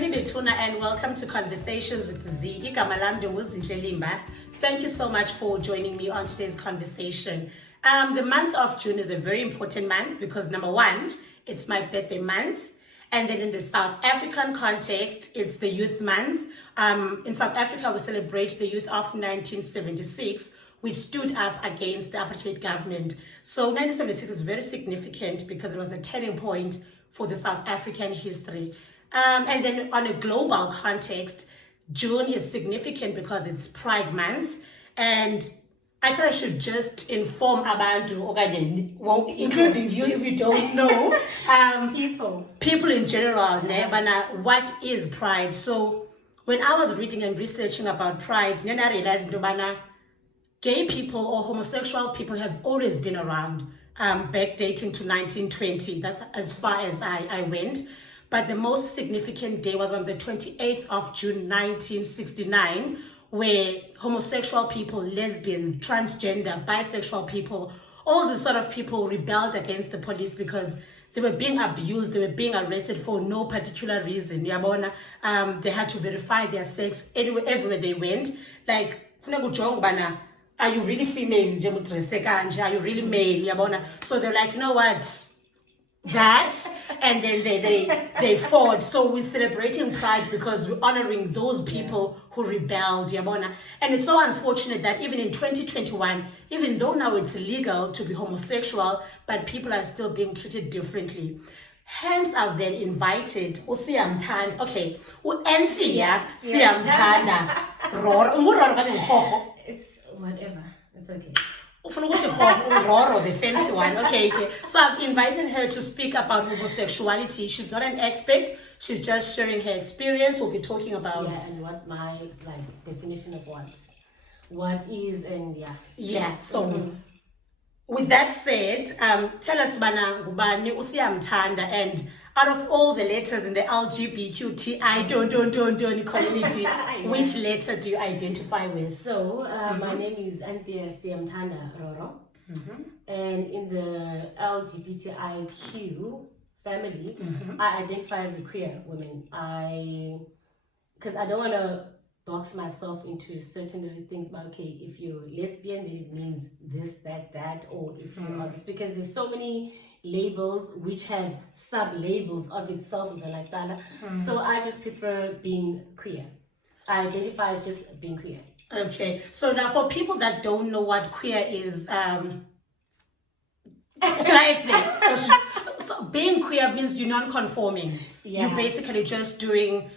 Mini Betuna and welcome to Conversations with Z. Thank you so much for joining me on today's conversation. The month of June is a very important month because number one, it's my birthday month. And then in the South African context, it's the Youth Month. In South Africa, we celebrate the youth of 1976, which stood up against the apartheid government. So 1976 is very significant because it was a turning point for the South African history. And then on a global context, June is significant because it's Pride Month. And I thought I should just inform Abantu, including you if you don't know, people in general, what is Pride. So when I was reading and researching about Pride, then I realized gay people or homosexual people have always been around, backdating to 1920. That's as far as I went. But the most significant day was on the 28th of June, 1969, where homosexual people, lesbian, transgender, bisexual people, all the sort of people rebelled against the police because they were being abused, they were being arrested for no particular reason. They had to verify their sex everywhere they went. Like, are you really female? Are you really male? So they're like, you know what? That, and then they fought. So we're celebrating Pride because we're honoring those people who rebelled, and it's so unfortunate that even in 2021, even though now it's illegal to be homosexual, but people are still being treated differently. Hence, I've then invited Usiyamthanda. Okay, Anthea Siyamthanda. Roro. It's whatever. It's okay. Roro, the fancy one. Okay. So I've invited her to speak about homosexuality. She's not an expert. She's just sharing her experience. We'll be talking about and what my definition of what is and So with that said, tell us Gubani Usiyamthanda, and out of all the letters in the Lgbtqi don't community, which letter do you identify with? So my name is Anthea Siyamthanda Roro, and in the LGBTIQ family, I identify as a queer woman. Because I don't want to box myself into certain little things. But okay, if you're lesbian, then it means this, that, or if you're this, because there's so many labels which have sub-labels of itself as like that. So I just prefer being queer. I identify as just being queer. Okay, so now for people that don't know what queer is, should I explain? So being queer means you're non-conforming. You're basically just doing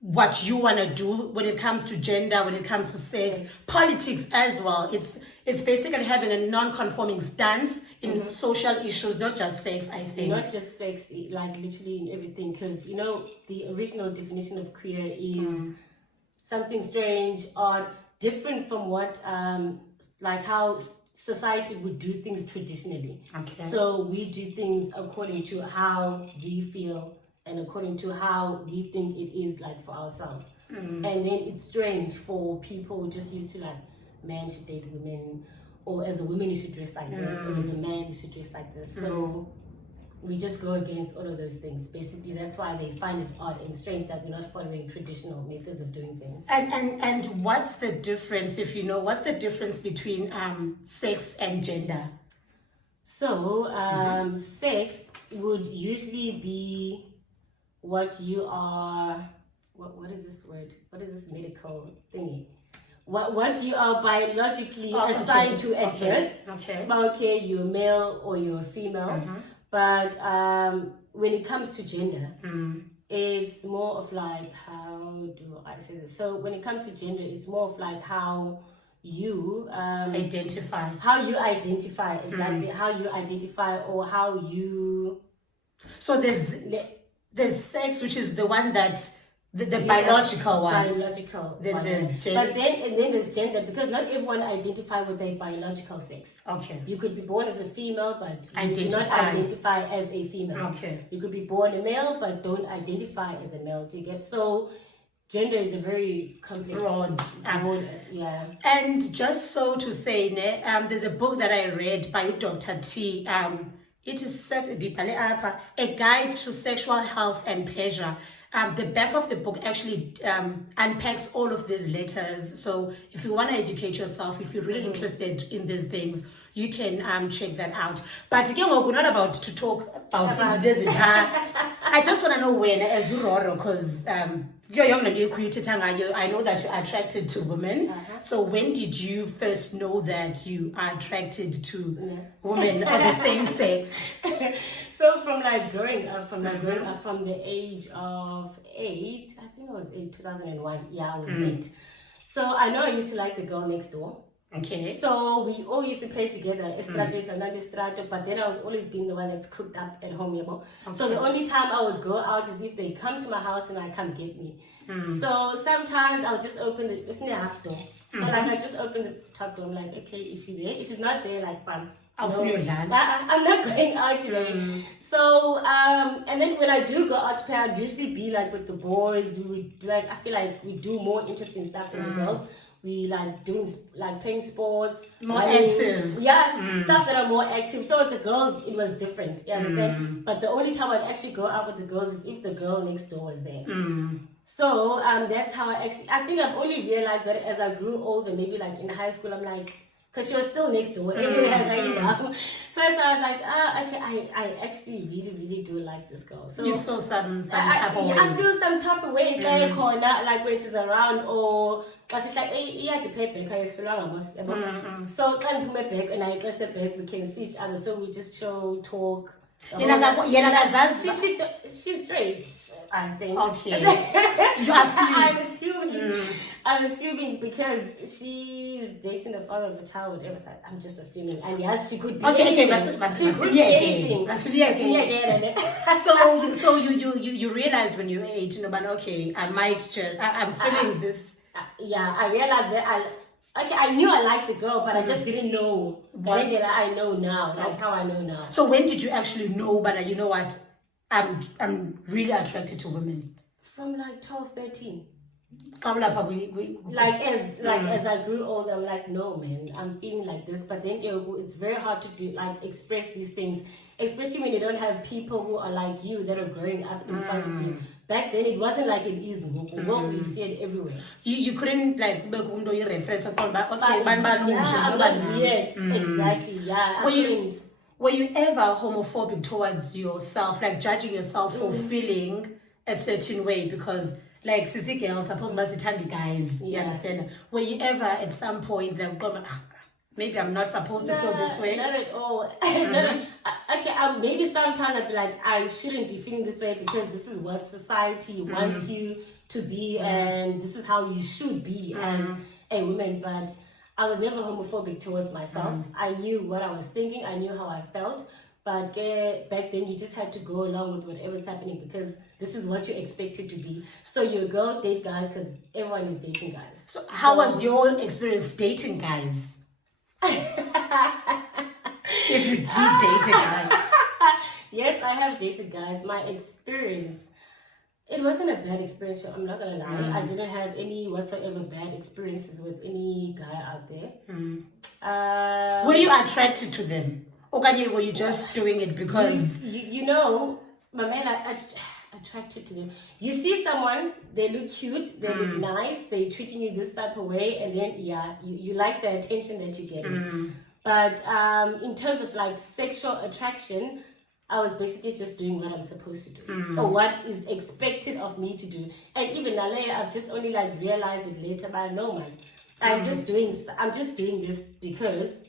what you want to do when it comes to gender, when it comes to sex, politics as well. It's basically having a non-conforming stance in social issues, not just sex, I think. Not just sex, like literally in everything. Because, the original definition of queer is something strange, odd, different from what, how society would do things traditionally. Okay. So we do things according to how we feel and according to how we think it is for ourselves. And then it's strange for people just used to men should date women, or as a woman you should dress like this, or as a man you should dress like this. So we just go against all of those things. Basically, that's why they find it odd and strange that we're not following traditional methods of doing things. And what's the difference, if you know, what's the difference between sex and gender? So sex would usually be what you are, what is this word? What is this medical thingy? What you are biologically assigned to at birth. Okay, you're male or you're female. But when it comes to gender, it's more of how do I say this? So when it comes to gender, it's more of how you identify. How you identify, exactly. How you identify, or how you... So there's sex, which is the one that the biological one. Biological. Then one. There's gender. But then there's gender, because not everyone identify with their biological sex. Okay. You could be born as a female, but you do not identify as a female. Okay. You could be born a male, but don't identify as a male. Do you get? So gender is a very complex, broad. And just so to say, there's a book that I read by Dr. T. It is A Guide to Sexual Health and Pleasure. the back of the book actually unpacks all of these letters. So if you want to educate yourself, if you're really interested in these things, you can check that out. But again, we're not about to talk about this. I just want to know when, as Roro, because I know that you're attracted to women. So when did you first know that you are attracted to women of the same sex? So from growing up, from the age of 8, I think I was 8, 2001. Yeah, I was 8. So I know I used to like the girl next door. Okay. So we all used to play together, estrato, but then I was always being the one that's cooked up at home, you know. Okay. So the only time I would go out is if they come to my house and I come get me. So sometimes I'll just open it's in the half door. So I just open the top door. I'm like, okay, is she there? If she's not there, bam. I'm not going out today. So and then when I do go out to play, I'd usually be with the boys. We would I feel like we do more interesting stuff than the girls. We doing playing sports, more active. Yes, stuff that are more active. So with the girls, it was different. You understand? But the only time I'd actually go out with the girls is if the girl next door was there. So that's how I think I've only realized that as I grew older, maybe in high school, I'm like, because she was still next door. So I was like, okay, I actually really, really do like this girl. So you feel some type of way. I feel some type of way like when she's around, or because it's you have to pay back. So when I back and I get back, we can see each other. So we just chill, talk. She's straight, I think. Okay. You assume. I'm assuming because she's dating the father of a child. I'm just assuming. And yes, she could be. Okay. So you realize when you're 8, but okay, I'm feeling this. Yeah, I realized that I knew I liked the girl, but I just didn't know. I know now, how I know now. So when did you actually know, but you know what, I'm really attracted to women? From 12, 13. As I grew older, I'm like, no man, I'm feeling like this. But then it's very hard to do express these things, especially when you don't have people who are like you that are growing up in front of you. Back then it wasn't like it is. We see it everywhere. You couldn't reference exactly. Yeah. Were you ever homophobic towards yourself, judging yourself for feeling a certain way? Because sissy girls, suppose Masitandi guys, you understand? Were you ever at some point maybe I'm not supposed to feel this way? Not at all. Okay, maybe sometimes I'd be like, I shouldn't be feeling this way because this is what society wants you to be, and this is how you should be as a woman. But I was never homophobic towards myself. I knew what I was thinking. I knew how I felt. But back then, you just had to go along with whatever's happening because this is what you're expected to be. So you're a girl, date guys, because everyone is dating guys. So how was your experience dating guys? If you did date a guy. Yes, I have dated guys. My experience, it wasn't a bad experience. So I'm not gonna lie. I didn't have any whatsoever bad experiences with any guy out there. Were you attracted to them, or were you just doing it because my man, I attracted to them. You see someone, they look cute, they look nice, they treating you this type of way, and then you like the attention that you get. But in terms of sexual attraction, I was basically just doing what I'm supposed to do or what is expected of me to do. And even now, I've just only realized it later, but no man, I'm just doing this because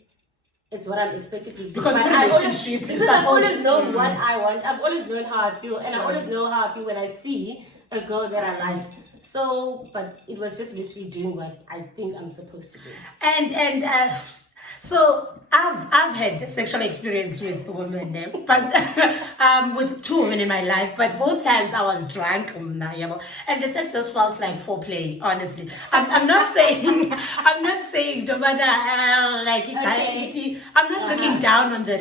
it's what I'm expected to do. Because I've always known what I want. I've always known how I feel, and I always know how I feel when I see a girl that I like. So, but it was just literally doing what I think I'm supposed to do. And so I've had sexual experience with women, but with 2 women in my life. But both times I was drunk, and the sex just felt like foreplay. Honestly, I'm not saying I'm not looking down on the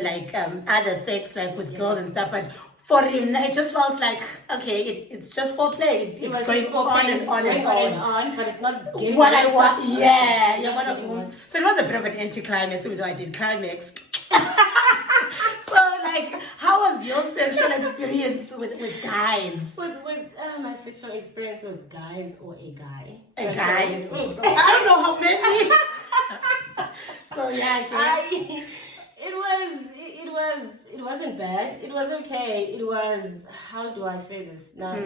other sex with girls and stuff, but. For him, it just felt like, okay, it's just foreplay. It's going on and on, but it's not what I want. So it was a bit of an anticlimax, even though I did climax. So, how was your sexual experience with guys? With my sexual experience with guys or a guy. A guy. I don't know how many. So yeah, okay. It wasn't bad. It was okay. It was, how do I say this now?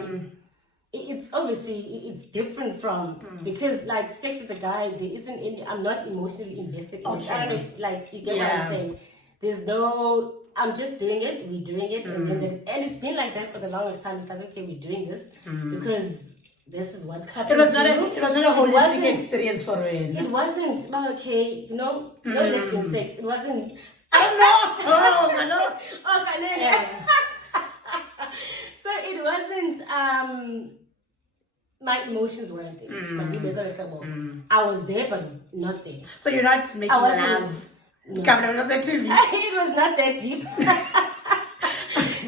It's obviously it's different from because like sex with a guy, there isn't any. I'm not emotionally invested in it. I don't know if, like, you get what I'm saying. There's no. I'm just doing it. We're doing it, and then and it's been like that for the longest time. It's like, okay, we're doing this because this is what couples It was not do. a holistic experience for him. It wasn't okay. No lesbian sex. It wasn't. I don't know. Okay, yeah. So it wasn't. My emotions weren't there. I was there, but not there. So you're not making love. No. It was not that deep.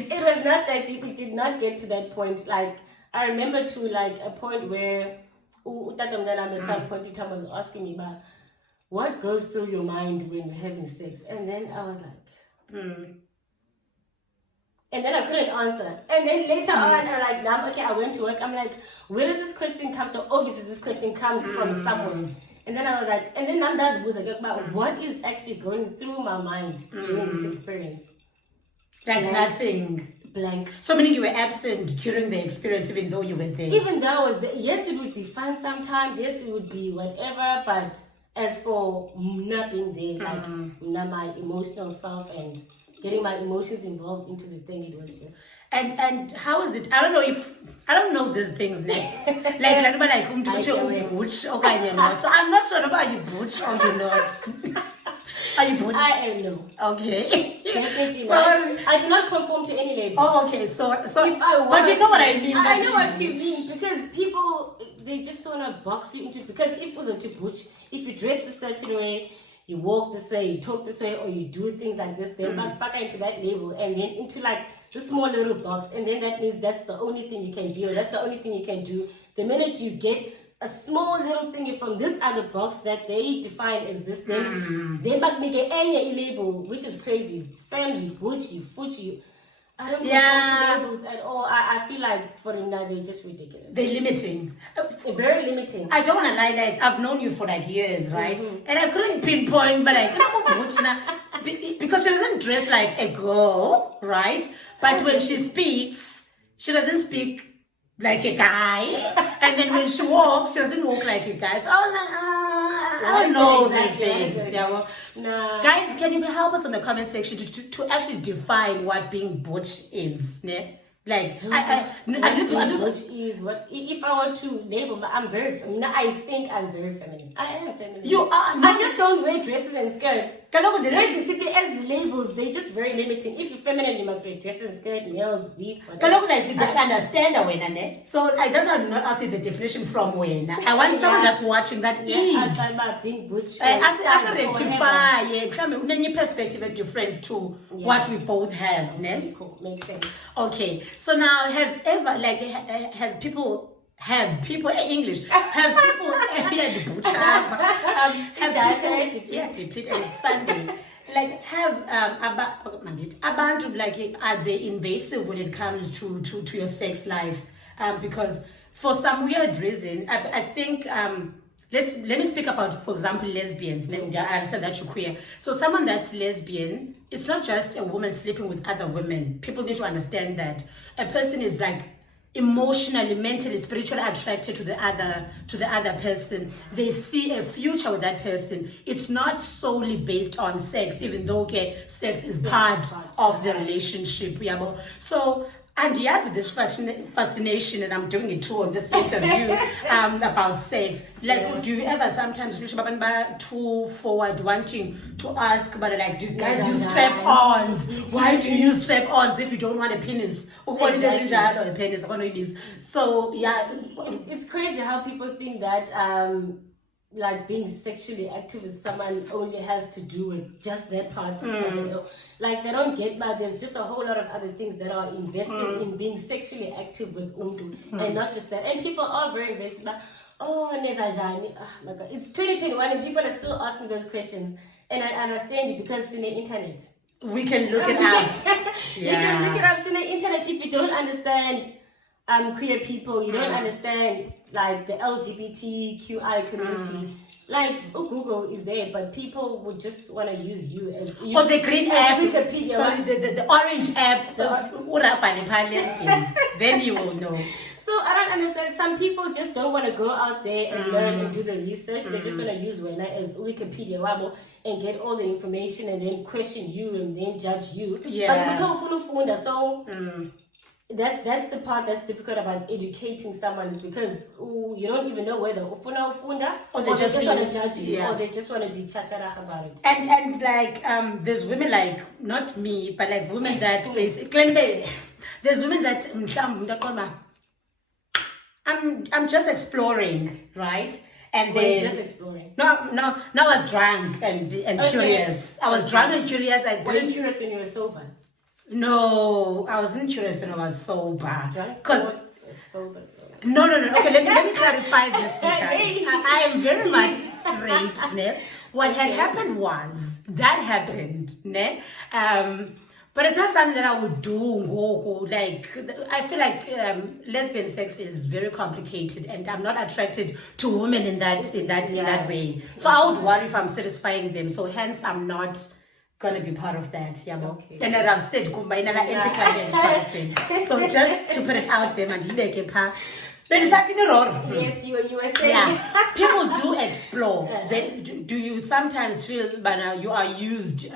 It was not that deep. It did not get to that point. Like, I remember to like a point where at some point in time was asking me about what goes through your mind when you're having sex, and then I was like, and then I couldn't answer. And then later on, I'm like, now okay, I went to work. I'm like, where does this question come from? Obviously, this question comes from somewhere. And then I was like, and then I'm just about what is actually going through my mind during this experience. Like nothing. Blank. So meaning you were absent during the experience, even though you were there. Even though I was there, yes, it would be fun sometimes. Yes, it would be whatever. But as for not being there, like not my emotional self and getting my emotions involved into the thing, it was just. And how is it? I don't know these things. Like butch, so I'm not sure about you butch or you're not. Are you butch? I am no. Okay. Definitely not. I do not conform to any label. Oh, okay. So if I want, but you know what I mean. I know what you mean, because people, they just want to box you into, because if it was a butch, if you dress a certain way, you walk this way, you talk this way, or you do things like this, then fuck into that label, and then into like the small little box, and then that means that's the only thing you can be, or that's the only thing you can do. The minute you get a small little thing from this other box that they define as this thing, they might make any label, which is crazy. It's family, butch, you, foot, you. I don't know labels at all. I feel like for them now they're just ridiculous. They're limiting. Very limiting. I don't want to lie, like I've known you for like years, right? And I couldn't pinpoint, but like because she doesn't dress like a girl, right? But when she speaks, she doesn't speak like a guy. And then when she walks, she doesn't walk like a guy. So I was like, I don't know these things. Yeah, well, guys, can you help us in the comment section to actually define what being butch is? Ne? Like, butch is what, if I were to label, I'm very feminine. I think I'm very feminine. I am feminine. You are. I just don't wear dresses and skirts. As labels, they're just very limiting. If you're feminine, you must wear dresses and skirts, nails, weave. Like you don't understand when, so that's why I'm not asking the definition from when. I want someone that's watching that is. I'm about being butch. As a rectify, perspective different to what we both have. Ne? Cool, makes sense. Okay, so now have people English have people it's Sunday, like have abantu like are they invasive when it comes to your sex life, because for some weird reason I think let me speak about, for example, lesbians. I understand that you're queer. So someone that's lesbian, it's not just a woman sleeping with other women. People need to understand that a person is like emotionally, mentally, spiritually attracted to the other person. They see a future with that person. It's not solely based on sex, even though sex is part of the relationship. Yeah, so. And yes, this fascination, and I'm doing it too on this interview about sex. Like, do you ever sometimes feel too forward, wanting to ask, but like, do guys use strap-ons? Why do you use strap-ons if you don't want a penis? Exactly. So yeah, it's crazy how people think that like being sexually active with someone only has to do with just that part. Like they don't get that there's just a whole lot of other things that are invested in being sexually active with Undu, and not just that. And people are very invested. Like, oh my God, it's 2021 and people are still asking those questions. And I understand it because it's in the internet. We can look it up. You can look it up on the internet. If you don't understand queer people, you don't understand like the LGBTQI community. Like Google is there, but people would just want to use you as or the green app, Wikipedia. Sorry, the orange app, then you will know. So I don't understand. Some people just don't want to go out there and learn and do the research. They just want to use Wena as Wikipedia and get all the information and then question you and then judge you. Yeah. But so that's the part that's difficult about educating someone, is because you don't even know whether or they just want to judge you, or they just want to be chacharach about it. And like there's women like, not me, but like women that basically, there's women that I'm just exploring, right? And then just exploring. No, I was drunk and curious. I was drunk and curious. Were you curious when you were sober? No, I wasn't curious when I was sober. Because sober. No. Okay, let me clarify this, you guys. I am very much straight, ne? What had happened was that happened, ne? But it's not something that I would do. Like, I feel like lesbian sex is very complicated, and I'm not attracted to women in that way. So I would worry if I'm satisfying them. So hence, I'm not gonna be part of that. Yeah, okay. And as I've said, anti-climax part of thing. So just to put it out there, and yes, you were saying. Yeah, people do explore. Do you sometimes feel, but you are used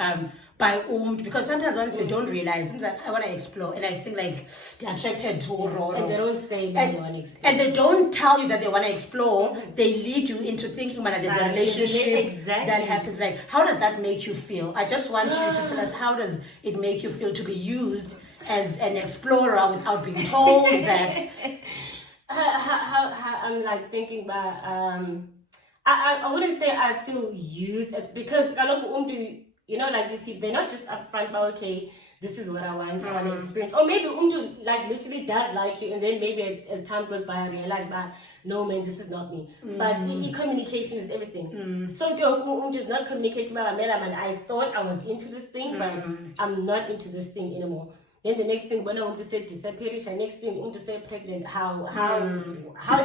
by because sometimes when they don't realize that I want to explore, and I think like they're attracted to Roro, and they don't say they want to explore, and they don't tell you that they want to explore. They lead you into thinking that there's a relationship that happens. Like, how does that make you feel? I just want you to tell us, how does it make you feel to be used as an explorer without being told that? How I'm like thinking about I wouldn't say I feel used, as because like these people, they're not just upfront about, okay, this is what I want to experience. Or maybe like literally does like you, and then maybe as time goes by I realize that no man, this is not me. But communication is everything. So is not communicating about and I thought I was into this thing, but I'm not into this thing anymore. Then the next thing, when I want to say disappearance, next thing I want to say pregnant. How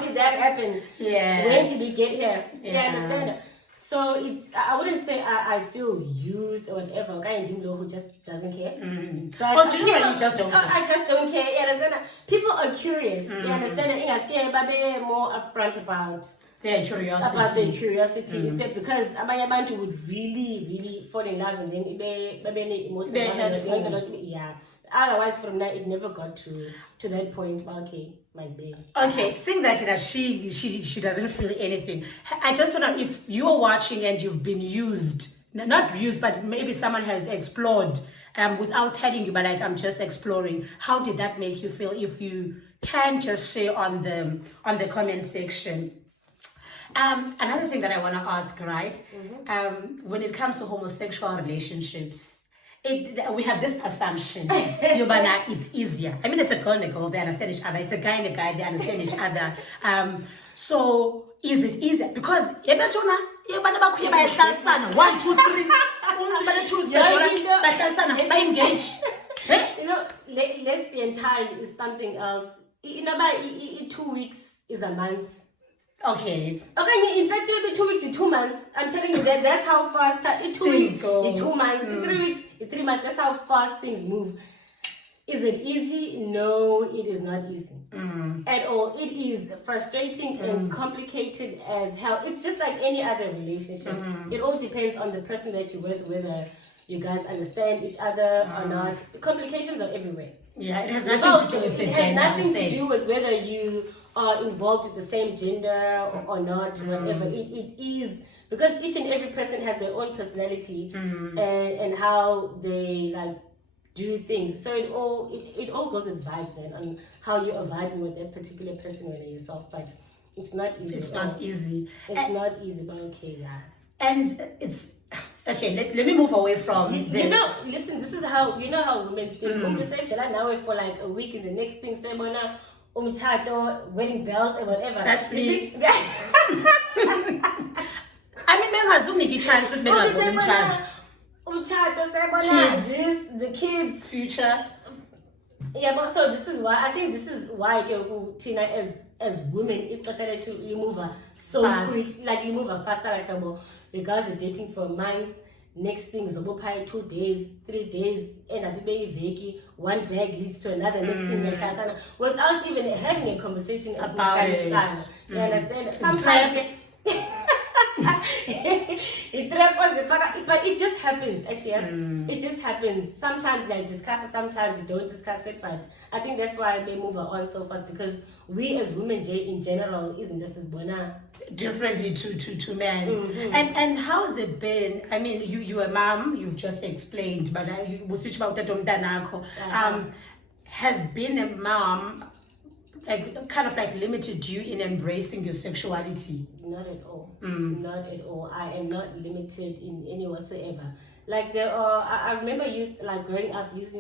did that happen? Yeah. When did we get here? Yeah, understand. So I wouldn't say I feel used or whatever. Guy who just doesn't care. But generally, you just don't care. I just don't care. You understand? People are curious. You understand? But more upfront about their curiosity. You said, because abantu would really, really fall in love, and then yeah. Otherwise, from that, it never got to that point. Okay, might be. Okay, saying that she doesn't feel anything. I just wonder if you are watching and you've been used, not used, but maybe someone has explored without telling you, but like, I'm just exploring. How did that make you feel? If you can just share on the comment section. Another thing that I want to ask, right? When it comes to homosexual relationships, we have this assumption, it's easier. I mean, it's a girl and a girl, they understand each other. It's a guy and a guy, they understand each other. So is it easier? Because 1, 2, 3, engage. Lesbian time is something else. 2 weeks is a month. Okay. In fact, it will be 2 weeks in 2 months. I'm telling you that's how fast in 2 weeks go. In 2 months, in 3 weeks, in 3 months. That's how fast things move. Is it easy? No, it is not easy at all. It is frustrating and complicated as hell. It's just like any other relationship. It all depends on the person that you're with, whether you guys understand each other or not. The complications are everywhere. Yeah, it has nothing to do with the gender. It has nothing to do with whether you are involved with the same gender or not, whatever. It is, because each and every person has their own personality and how they like do things. So it all goes with vibes and how you are vibing with that particular person or yourself. But it's not easy. It's not easy. It's not easy, but okay, yeah. And it's okay. Let me move away from. Listen. This is how how women think. Just say now for like a week, and the next thing say wedding bells and whatever. That's me. I mean, men has so many chances. Men has one child. the kids. Future. Yeah, but so this is why I think this is why Tina as women it decided to remove her so quick, like remove her faster, like the girls are dating for a month. Next thing is 2 days, 3 days, and a baby veki, one bag leads to another, next thing like without even having a conversation about it. You understand? Sometimes but it just happens actually. Yes. It just happens. Sometimes they discuss it, sometimes they don't discuss it, but I think that's why they move on so fast, because we as women in general isn't just as bona differently to men. And how's it been? I mean, you're a mom, you've just explained, but has being a mom kind of like limited you in embracing your sexuality? Not at all. Not at all. I am not limited in any whatsoever. Like there are, I remember growing up used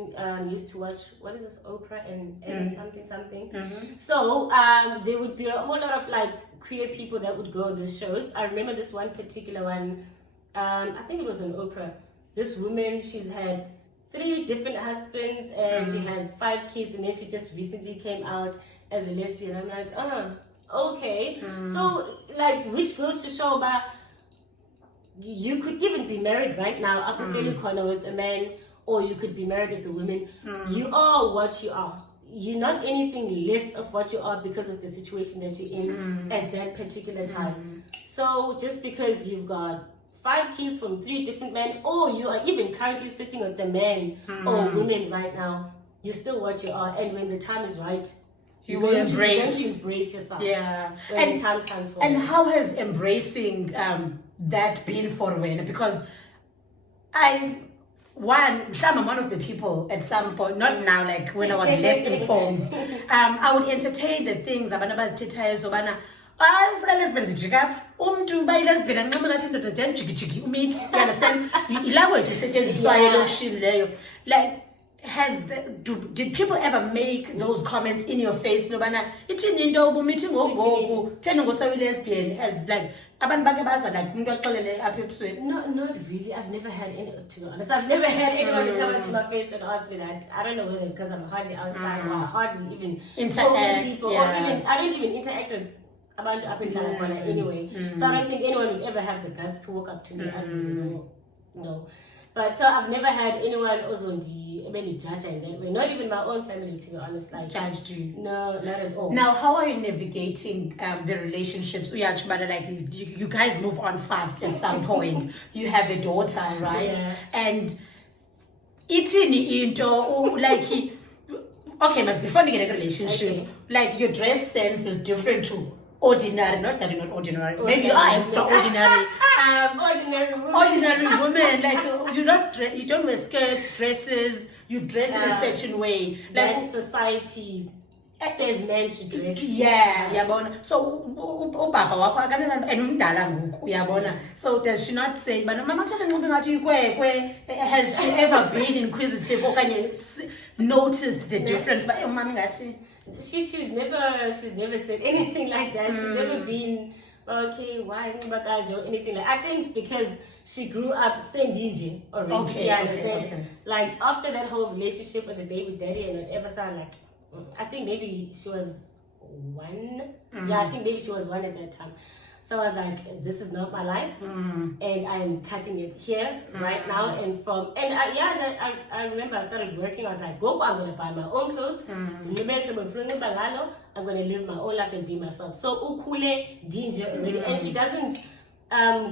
to watch, what is this, Oprah and something. So there would be a whole lot of like queer people that would go on these shows. I remember this one particular one, I think it was on Oprah. This woman, she's had 3 different husbands and she has 5 kids, and then she just recently came out as a lesbian. I'm like, okay. So like, which goes to show about you could even be married right now up corner with a man, or you could be married with a woman. You are what you are. You're not anything less of what you are because of the situation that you're in at that particular time. So just because you've got 5 kids from 3 different men, or you are even currently sitting with a man or women right now, you're still what you are. And when the time is right, you will embrace yourself. Yeah. When the time comes for and how has embracing that been for Rowena? Because I'm one of the people at some point, not now, like when I was less informed, I would entertain the things abantu abazithethayo zobana umntu bayilesbian anqaba ngathi indoda jikijiki umit. You understand? Ilanguage isetyenziswayo elokishini leyo. Like, did people ever make those comments in your face? Nobana ithini into ubumithi ngoku thena ngosawilesbian, as like abantu bake baza like umuntu axelele apha ebusweni? Not really. I've never had any, to be honest. I've never had anyone to come up to my face and ask me that. I don't know whether because I'm hardly outside or I hardly even talk to people, or even I don't even interact with abantu up in Tlalakhona anyway. So I don't think anyone would ever have the guts to walk up to me and no. But so I've never had anyone also really judge in that way. Not even my own family, to be honest. Like, judged you? No, not at all. Now, how are you navigating the relationships? Like, you guys move on fast at some point. You have a daughter, right? Yeah. And itini into like okay, but before you get a relationship, like your dress sense is different too. Ordinary, not that you're not ordinary. Maybe you are extraordinary. Ordinary women. Like you don't wear skirts, dresses. You dress in a certain way. Like society says men should dress. Yeah, yabona. So ubaba wakho akanena enumdala ngoku, uyabona. So does she not say, "But mama tell me ngathi ikwe." Has she ever been inquisitive okanye noticed the difference? But mama ngathi she's never said anything like that. She's never been okay, why or anything like. I think because she grew up saying already. Okay, okay. Like after that whole relationship with the baby daddy and whatever, sound like I think maybe she was 1. Yeah, I think maybe she was 1 at that time. So I was like, this is not my life, and I'm cutting it here right now. And I remember I started working. I was like, go, I'm gonna buy my own clothes. I'm gonna live my own life and be myself. So ukule dinja already, and she doesn't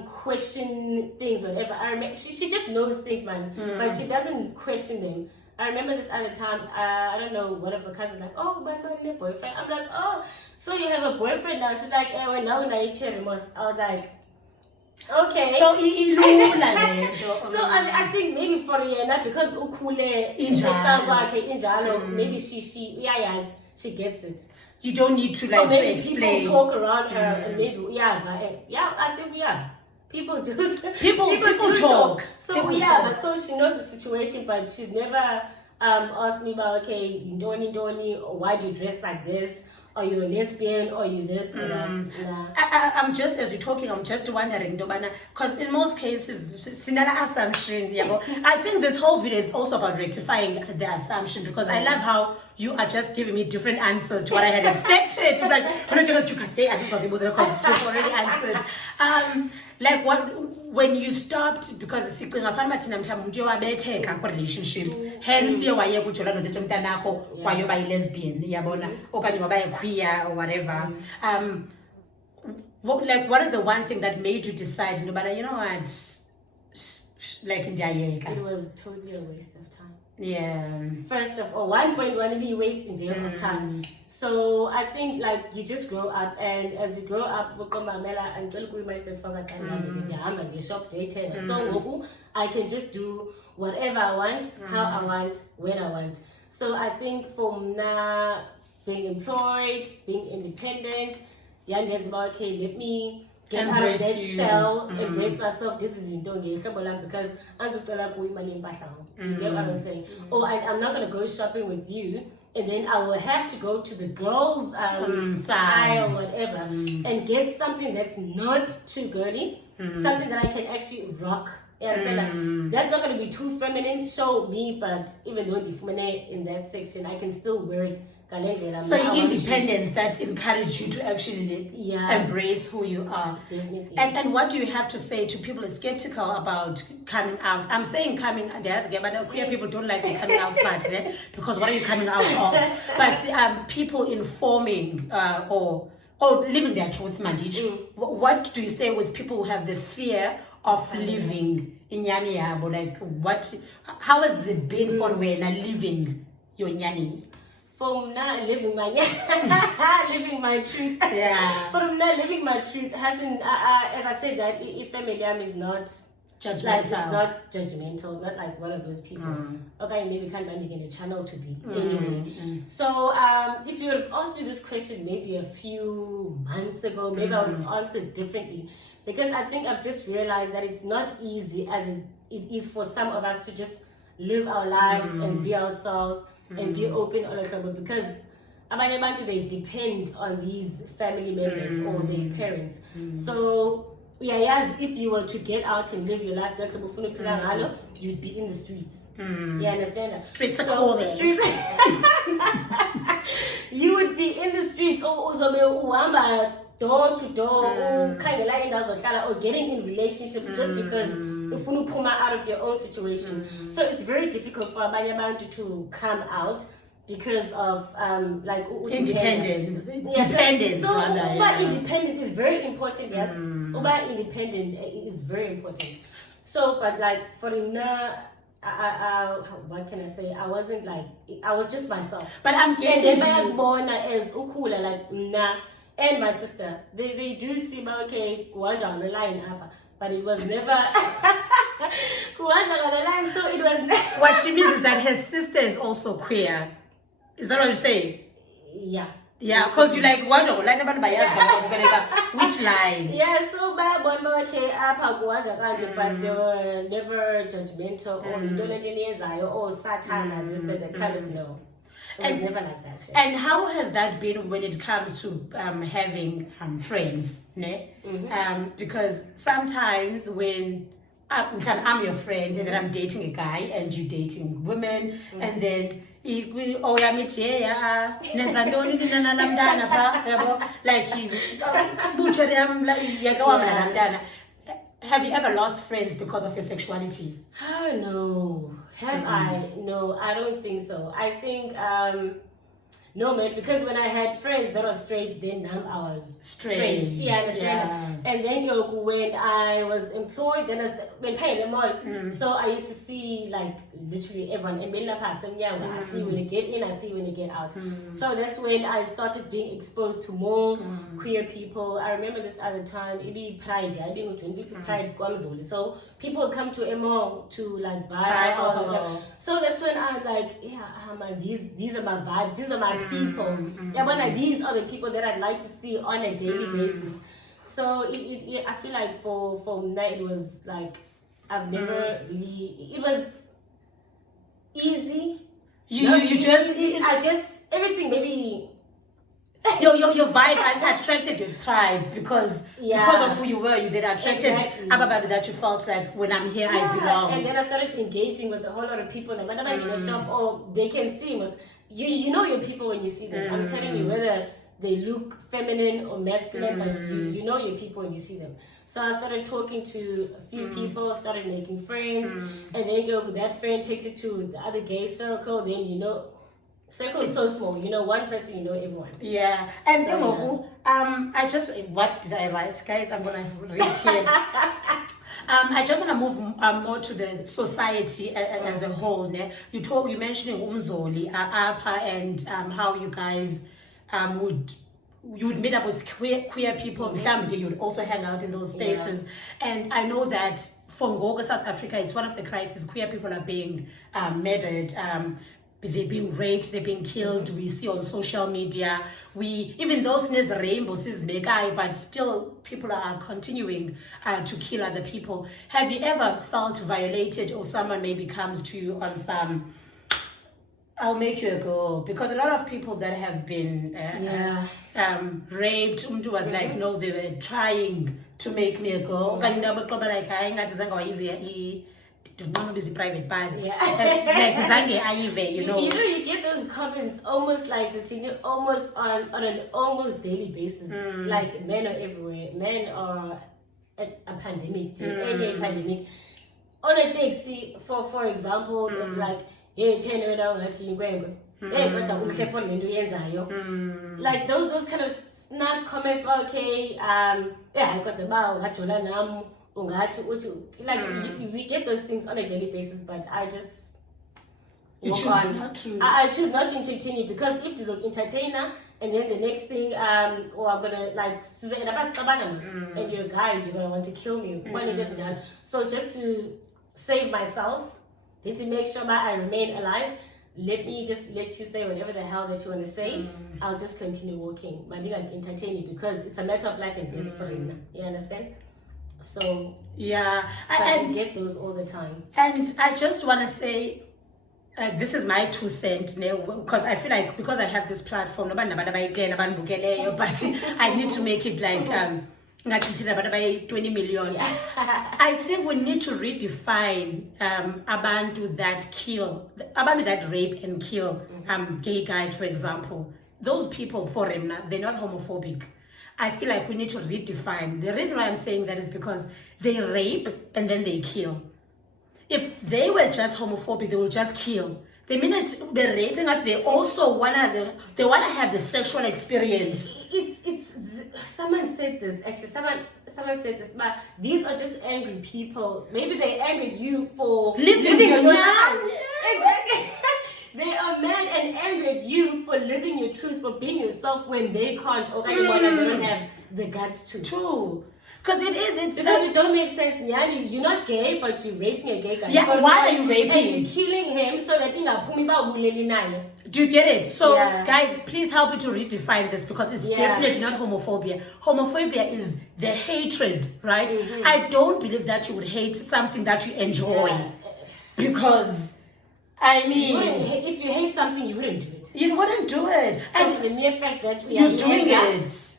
question things or whatever. I remember she just knows things, man, but she doesn't question them. I remember this other time, I don't know, one of her cousins like, oh, my boyfriend. I'm like, oh, so you have a boyfriend now? She's like, well, now I was like, okay. So so I think maybe for Rihanna, because ukule injalo, maybe she gets it. You don't need to like to explain. People talk around her and maybe I think people do. People talk. So people talk. Talk. So she knows the situation, but she's never asked me about, okay, Ndoni, or why do you dress like this, are you a lesbian, or you this or that. Nah. I'm just, as you're talking, I'm just wondering, because in most cases, assumption. I think this whole video is also about rectifying the assumption, because I love how you are just giving me different answers to what I had expected. Like, you've already answered. Like when you stopped, because relationship, hence you were lesbian, or queer or whatever. What is the one thing that made you decide, you know what, like in it was totally a waste of time. Yeah. First of all, 1.1 be wasting of time. So I think like you just grow up, and as you grow up, so I can just do whatever I want, how I want, when I want. So I think from now, being employed, being independent, okay, let me get out of that shell, embrace myself. This is because you get what I'm saying? Oh, I'm not going to go shopping with you, and then I will have to go to the girls' style, whatever, and get something that's not too girly, something that I can actually rock. You understand? That's not going to be too feminine, show me, but even though the feminine in that section, I can still wear it. So your independence that encouraged you to actually embrace who you are. Definitely. And what do you have to say to people who are skeptical about coming out? I'm saying coming out, but queer people don't like the coming out part, because what are you coming out of? But people informing or living their truth, Mandich. What do you say with people who have the fear of living in Nyami Yabo? Like how has it been for when living your Nyami? From not living my living my truth. Yeah. From not living my truth hasn't. As I said, that if family is not judgmental, like, it's not judgmental, not like one of those people. Okay, maybe can't manage in a channel to be anyway. So if you would have asked me this question maybe a few months ago, maybe I would have answered differently, because I think I've just realized that it's not easy as it is for some of us to just live our lives and be ourselves. And be open all the time, because they depend on these family members or their parents. So if you were to get out and live your life, you'd be in the streets. You understand that? Streets are cold. The streets. You would be in the streets, door to door, kind of lying or getting in relationships just because if you pull out of your own situation. So it's very difficult for Abanyabandi to come out because of like independence. Dependence. So independent is very important, yes. Independent is very important. So but like for what can I say? I wasn't like, I was just myself. But I'm getting born as ukula like nah. And my sister, they do seem okay, on the line up, but it was never on the line, so it was what she means is that her sister is also queer. Is that what you say? Yeah. Yeah, because you like what which line? Yeah, so okay, but they were never judgmental or you don't or satire, this that kind of no. And never like that shit. And how has that been when it comes to having friends? Because sometimes when I'm your friend and then I'm dating a guy and you're dating women, and then have you ever lost friends because of your sexuality? Oh no. Have I? No, I don't think so. I think no, man, because when I had friends that were straight, then now I was straight. Yeah, understand? And then when I was employed, then I been paying them all. So I used to see like literally everyone. And I see when you get in, I see when you get out. So that's when I started being exposed to more queer people. I remember this other time, it be Pride. I been with Pride. So people would come to a mall to like buy alcohol. So that's when I'm like, man, these are my vibes. These are my people. These are the people that I'd like to see on a daily basis. So I feel like for me it was like I've never really. It was easy. I just everything maybe your vibe attracted your tribe because of who you were. You then attracted everybody that you felt like, when I'm here, I belong. And then I started engaging with a whole lot of people. In the shop, or they can see us. You know your people when you see them. I'm telling you, whether they look feminine or masculine, but you know your people when you see them. So I started talking to a few people, started making friends, and then that friend takes it to the other gay circle. Then circle is so small. One person, everyone. Yeah, and so, what did I write, guys? I'm gonna read here. I just want to move more to the society as a whole. You mentioned Umzoli, Apa, and how you guys you would meet up with queer people. You would also hang out in those spaces. And I know that for Ngogo, South Africa, it's one of the crises. Queer people are being murdered. They're being raped, they're being killed. We see on social media. Even though there's rainbows, is mega, but still people are continuing to kill other people. Have you ever felt violated, or someone maybe comes to you on some, I'll make you a girl? Because a lot of people that have been raped, was like, no, they were trying to make me a girl. Like, don't want to be private parts. You get those comments almost like almost on an almost daily basis. Like, men are everywhere. Men are a pandemic, a pandemic. On a taxi, for example, like, hey, like those kind of snap comments. Okay, I got the bow, we get those things on a daily basis, but I just I choose not to entertain it, because if there's an entertainer and then the next thing I'm gonna and you're a guy, you're gonna want to kill me when it is done. So just to save myself, to make sure that I remain alive, let me just let you say whatever the hell that you want to say. I'll just continue walking, but I didn't entertain you, because it's a matter of life and death for him. You understand? So I get those all the time. And I just want to say, this is my 2 cents, because I feel like, because I have this platform, but I need to make it like 20 million. I think we need to redefine abantu that kill, abantu that rape and kill gay guys, for example. Those people, for them, they're not homophobic. I feel like we need to redefine. The reason why I'm saying that is because they rape and then they kill. If they were just homophobic, they will just kill. The minute they're raping us, they also wanna have the sexual experience. It's someone said this, actually. Someone said this, but these are just angry people. Maybe they angry at you for living your life. Exactly. They are mad and angry at you for living your truth, for being yourself when they can't, or they don't have the guts to. True. Because it don't make sense. You're not gay, but you're raping a gay guy. Yeah, why are you raping? And you're killing him so that do you get it? So guys, please help me to redefine this, because it's definitely not homophobia. Homophobia is the hatred, right? I don't believe that you would hate something that you enjoy, because I mean, if you hate something, you wouldn't do it. You wouldn't do it. So and the mere fact that you're doing it,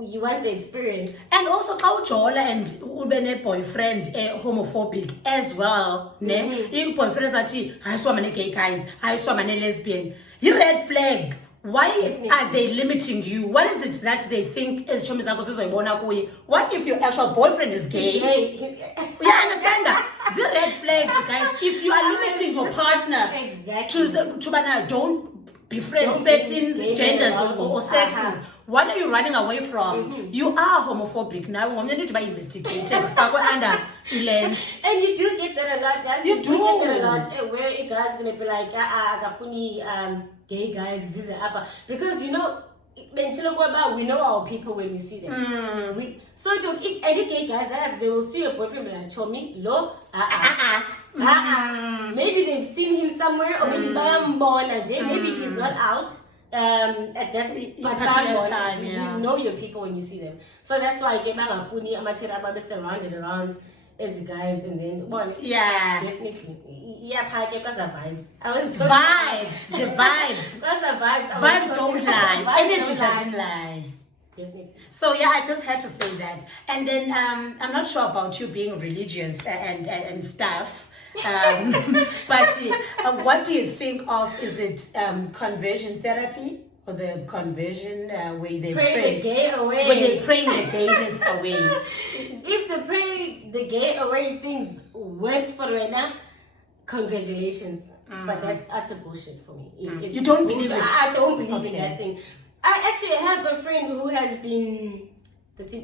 you want the experience. And also, Kaujola and Ubene boyfriend homophobic as well. In boyfriends are I saw many gay guys, I saw many lesbian. You red flag. Why are they limiting you? What is it that they think is what if your actual boyfriend is gay? You understand that? The red flags, guys. If you are limiting your partner to don't befriend certain genders or sexes, what are you running away from? You are homophobic now. We need to be investigated. Under lens. And you do get that a lot, guys. You do get that a lot. Where a guy's gonna be like, gay guys, this is upper, because we know our people when we see them. If any gay guys they will see your boyfriend like Tommy, maybe they've seen him somewhere, or maybe maybe he's not out at that particular time. You know your people when you see them. So that's why I get surrounded around. as guys, and then one. Yeah. Definitely. Yeah, because of vibes. I was told The vibe. Because of vibes. Vibes don't lie. Vibes Energy don't doesn't lie. Definitely. So yeah, I just had to say that. And then I'm not sure about you being religious and stuff. But what do you think of? Is it conversion therapy or the conversion where they pray the gay away? When they pray the gayness away. If the pray the gay away things worked for Rena, congratulations. But that's utter bullshit for me. You don't believe it? I don't believe in that thing. I actually have a friend who has been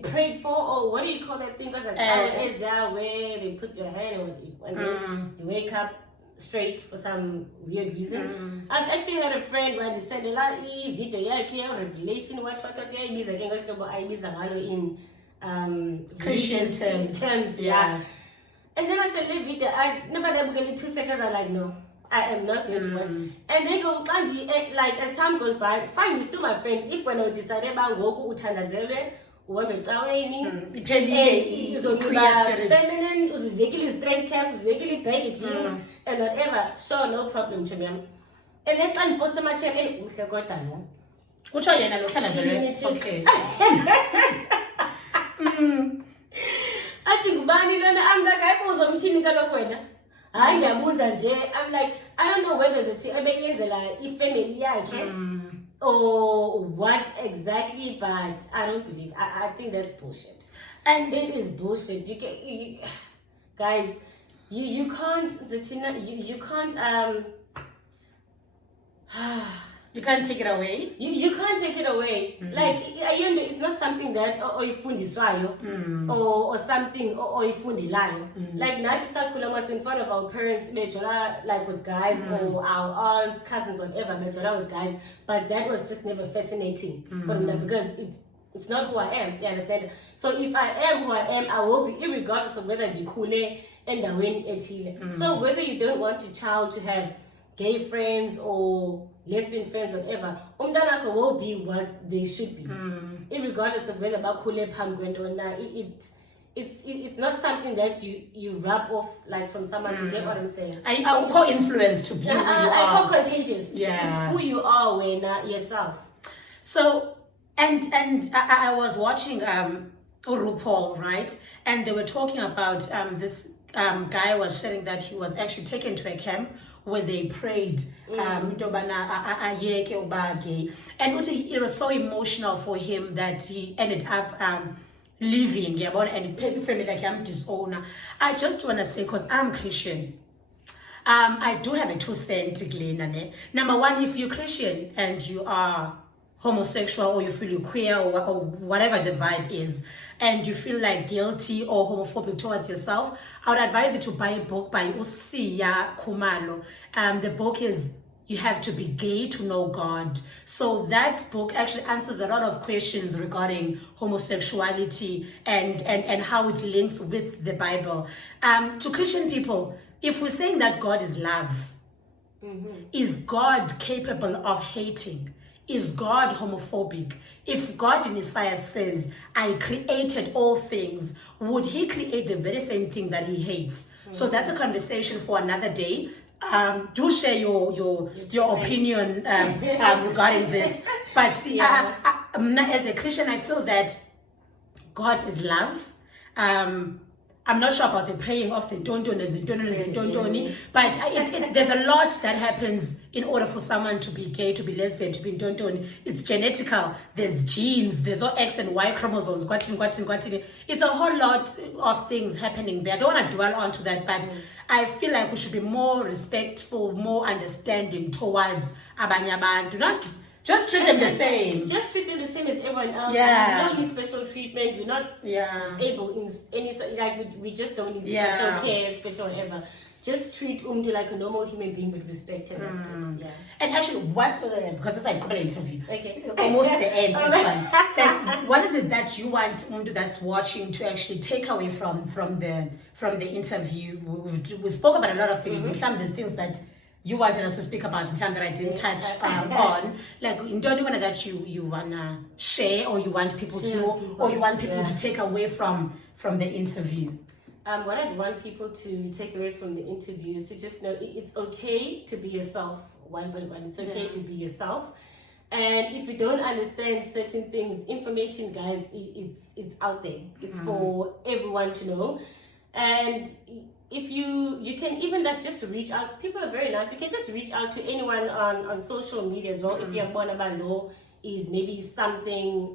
prayed for, or what do you call that thing? Because where they put your hand on it and then you wake up straight for some weird reason. I've actually had a friend when he said video revelation what in Christian terms. Yeah. And then I said, video, I never get 2 seconds. I'm like, no, I am not going to watch. And they go, like as time goes by, fine, you're still my friend. If when I decide about Goku Utanazelwe, feminine, uzekili straight caps, uzekili baggy jeans, and whatever, sure, no problem to me. And then I post my chair, uhle kodwa no. Utsho yena lo Utanazelwe. Okay. Athi ngubani lona? I'm like, ayibuza umthini kaloku wena. Hayi ngiyabuza nje. I'm like, I don't know whether it's ebeyenzela ifamily yakhe or what exactly, but I don't believe. I think that's bullshit. And it is bullshit. Guys, you can't, Zatina, you can't you can't take it away. You can't take it away. Like it's not something that oyifundiswayo or something oyifundilayo. Like nathi sakhula was in front of our parents, like with guys or our aunts, cousins, whatever, with guys. But that was just never fascinating for them because it's not who I am. You understand? So if I am who I am, I will be, irregardless of whether dikule endaweni ethile. So whether you don't want your child to have gay friends or lesbian friends, whatever, umntanakho will be what they should be, irregardless of whether bakhule phambi kwento or not. It's not something that you rub off like from someone. To get what I'm saying? I call influence to be who you are. I call contagious. Yeah, it's who you are when yourself. So and I was watching RuPaul, right, and they were talking about this guy was sharing that he was actually taken to a camp where they prayed and it was so emotional for him that he ended up leaving and family like I'm disown. I just want to say, because I'm Christian, I do have a 2 cent Glenn. Number one, if you're Christian and you are homosexual or you feel you're queer or whatever the vibe is, and you feel like guilty or homophobic towards yourself, I would advise you to buy a book by Usiya Khumalo. The book is You Have to Be Gay to Know God. So that book actually answers a lot of questions regarding homosexuality and how it links with the Bible. To Christian people, if we're saying that God is love, is God capable of hating? Is God homophobic? If God in Isaiah says, I created all things, would he create the very same thing that he hates? So that's a conversation for another day. Do share your opinion regarding this. But as a Christian, I feel that God is love. I'm not sure about the praying of the don-don and the don-don and the don-doni, but there's a lot that happens in order for someone to be gay, to be lesbian, to be don-don. It's genetical. There's genes. There's all X and Y chromosomes. It's a whole lot of things happening there. I don't want to dwell onto that, but I feel like we should be more respectful, more understanding towards abanye abantu. Not just treat them the same. Just treat them the same as everyone else. Yeah. We don't need special treatment. We're not disabled in any sort. Like we just don't need special care, special whatever. Just treat Umdu like a normal human being with respect, and that's it. Yeah. And actually, because it's like a couple interview, okay, almost the end. Like, what is it that you want Umdu that's watching to actually take away from the interview? We spoke about a lot of things. There's things that you wanted us to speak about that I didn't touch on. Like, don't you want that you wanna share, or you want people to know, or you want people to take away from the interview? what I'd want people to take away from the interview is to just know it's okay to be yourself. One by one, it's okay to be yourself. And if you don't understand certain things, information, guys, it's out there. It's for everyone to know. And if you can even like just reach out. People are very nice. You can just reach out to anyone on social media as well. If you're born about law is maybe something,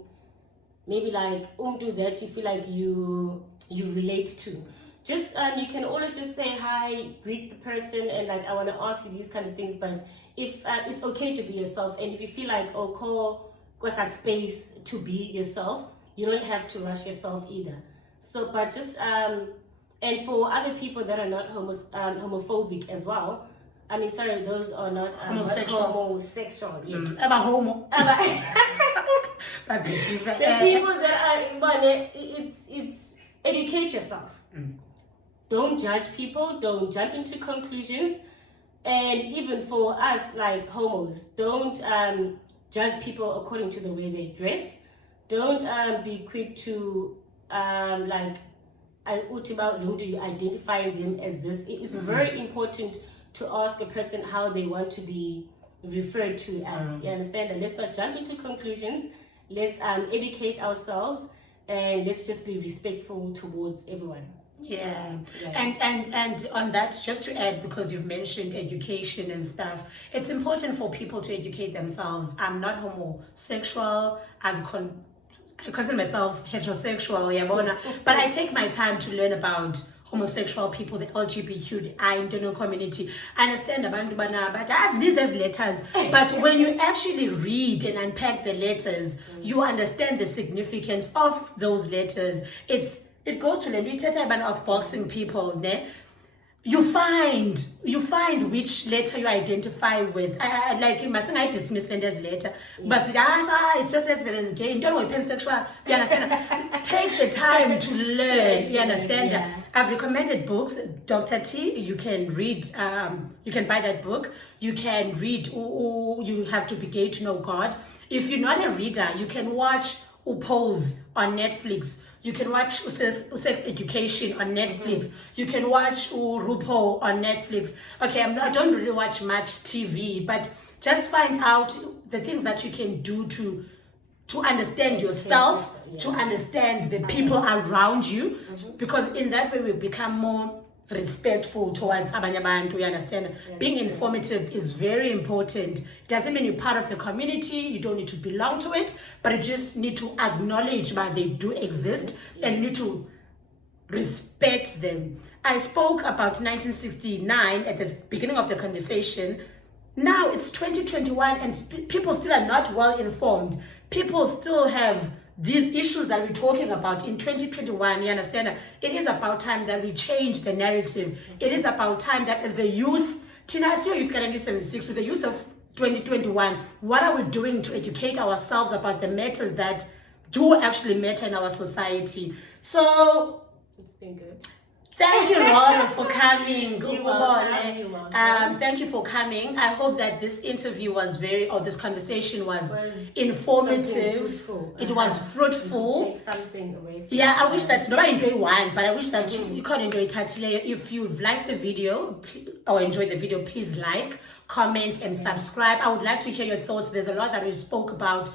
maybe like that you feel like you relate to. Just you can always just say hi, greet the person, and like I want to ask you these kind of things. But if it's okay to be yourself, and if you feel like call a space to be yourself, you don't have to rush yourself either. So, but just and for other people that are not homophobic as well. I mean, sorry, those are not homosexual. Yes, about homo. The people that are, it's educate yourself. Don't judge people. Don't jump into conclusions. And even for us, like homos, don't judge people according to the way they dress. Don't be quick to identify them as this. It's very important to ask a person how they want to be referred to as. You understand? And let's not jump into conclusions. Let's educate ourselves, and let's just be respectful towards everyone. Yeah. And on that, just to add, because you've mentioned education and stuff, it's important for people to educate themselves. I'm not homosexual. I consider myself heterosexual, but I take my time to learn about homosexual people, the Lgbtqi community. I understand about but as these as letters. But when you actually read and unpack the letters, you understand the significance of those letters. It goes to the literature of boxing people. You find which letter you identify with. Like you mustn't I dismiss them as letter, but it's just as well gay. Don't know pansexual. You understand? Take the time to learn. You understand? Yeah. I've recommended books. Dr. T. You can read. You can buy that book. You can read. You have to be gay to know God. If you're not a reader, you can watch Pose on Netflix. You can watch sex education on Netflix. You can watch RuPaul on Netflix. Okay, I don't really watch much TV, but just find out the things that you can do to understand yourself, to understand the people around you, because in that way we become more respectful towards abanye abantu. You understand? Being informative is very important. Doesn't mean you're part of the community, you don't need to belong to it, but you just need to acknowledge that they do exist and you need to respect them. I spoke about 1969 at the beginning of the conversation. Now it's 2021 and people still are not well informed. People still have these issues that we're talking about in 2021, you understand? It is about time that we change the narrative. It is about time that as the youth, Tina, I see your youth currently 76, with the youth of 2021, what are we doing to educate ourselves about the matters that do actually matter in our society? So, it's been good. Thank you, Roro, for coming. You're welcome. Thank you for coming. I hope that this interview was this conversation was informative. It was fruitful. Take something away from I wish that, not enjoy one, but I wish that you can enjoy Tatile. If you've liked the video or enjoyed the video, please like, comment, and subscribe. I would like to hear your thoughts. There's a lot that we spoke about.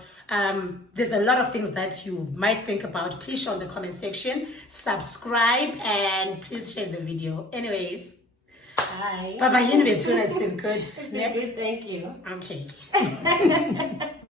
There's a lot of things that you might think about. Please share in the comment section, subscribe, and please share the video. Anyways, bye. Bye-bye. It's been good. It's been good, thank you. Okay.